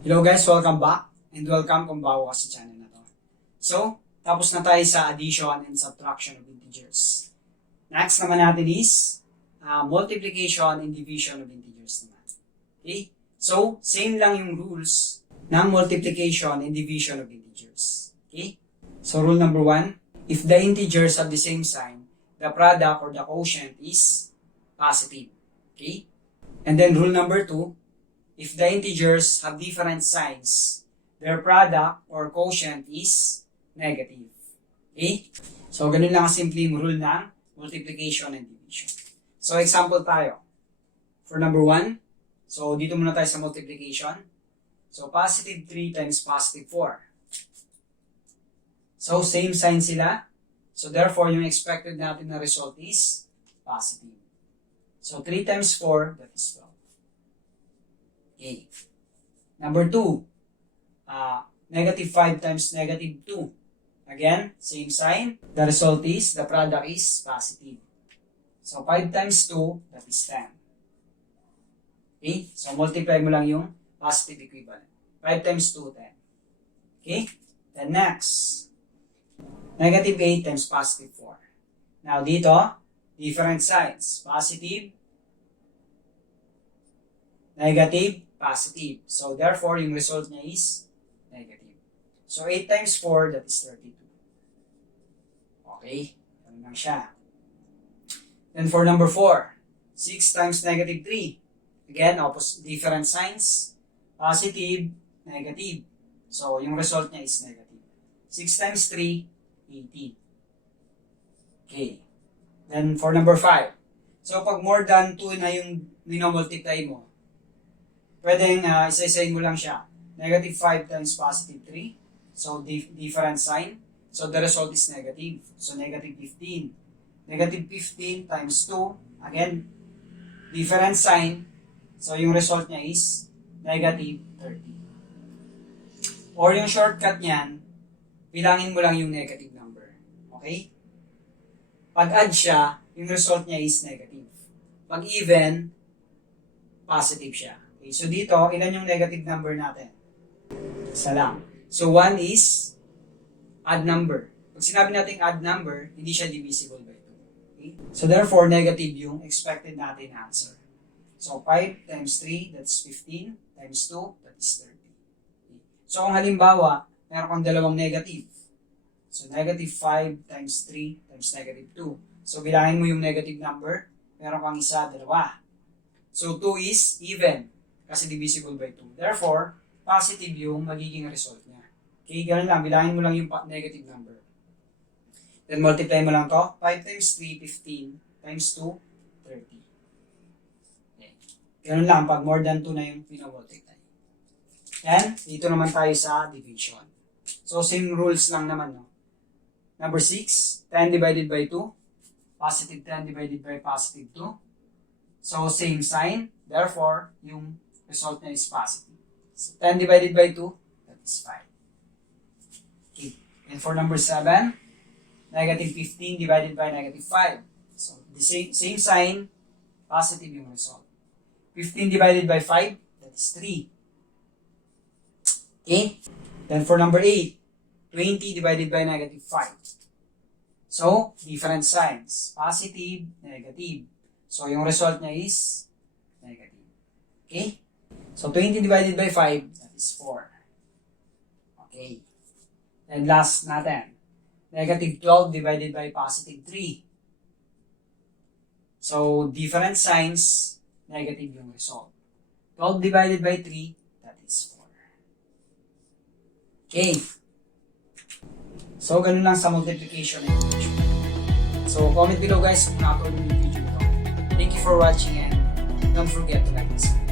Hello guys, welcome back and welcome kung bago ka sa channel na to. So, tapos na tayo sa addition and subtraction of integers. Next naman natin is multiplication and division of integers naman. Okay? So, same lang yung rules ng multiplication and division of integers. Okay? So, rule number 1, if the integers have the same sign, the product or the quotient is positive. Okay? And then rule number 2, if the integers have different signs, their product or quotient is negative. Okay? So, ganun lang simple yung rule ng multiplication and division. So, example tayo. For number 1, so dito muna tayo sa multiplication. So, positive 3 times positive 4. So, same sign sila. So, therefore, yung expected natin na result is positive. So, 3 times 4, that is 12. Okay. Number 2, negative 5 times negative 2. Again, same sign. The result is, the product is positive. So, 5 times 2, that is 10. Okay? So, multiply mo lang yung positive equivalent. 5 times 2, 10. Okay? Then next, negative 8 times positive 4. Now, dito, different signs. Positive, negative, positive. So, therefore, yung result niya is negative. So, 8 times 4, that is 32. Okay? Ganun lang siya. Then, for number 4, 6 times negative 3. Again, opposite, different signs. Positive, negative. So, yung result niya is negative. 6 times 3, 18. Okay. Then, for number 5. So, pag more than 2 na yung multiply mo, pwedeng isa-isahin mo lang siya. Negative 5 times positive 3. So, different sign. So, the result is negative. So, negative 15. Negative 15 times 2. Again, different sign. So, yung result niya is negative 30. Or yung shortcut niyan, bilangin mo lang yung negative number. Okay? Pag add siya, yung result niya is negative. Pag even, positive siya. Okay, so dito, ilan yung negative number natin? Isa lang. So 1 is odd number. Pag sinabi natin odd number, hindi siya divisible by 2. Okay? So therefore, negative yung expected natin answer. So 5 times 3, that's 15, times 2, that is 30. Okay? So kung halimbawa, meron kang dalawang negative. So negative 5 times 3 times negative 2. So bilangin mo yung negative number, meron kang isa, dalawa. So 2 is even. Kasi divisible by 2. Therefore, positive yung magiging result niya. Okay, ganun lang. Bilangin mo lang yung negative number. Then, multiply mo lang to. 5 times 3, 15. Times 2, 30. Okay. Ganun lang. Pag more than 2 na yung pinamultiply. Then, dito naman tayo sa division. So, same rules lang naman, no? Number 6, 10 divided by 2. Positive 10 divided by positive 2. So, same sign. Therefore, yung result niya is positive. So, 10 divided by 2, that is 5. Okay. And for number 7, negative 15 divided by negative 5. So, the same sign, positive yung result. 15 divided by 5, that is 3. Okay. Then for number 8, 20 divided by negative 5. So, different signs. Positive, negative. So, yung result niya is negative. Okay? So, 20 divided by 5, that is 4. Okay. And last natin. Negative 12 divided by positive 3. So, different signs, negative yung result. 12 divided by 3, that is 4. Okay. So, ganun lang sa multiplication and division. So, comment below guys kung na-upload yung video ito. Thank you for watching and don't forget to like this video.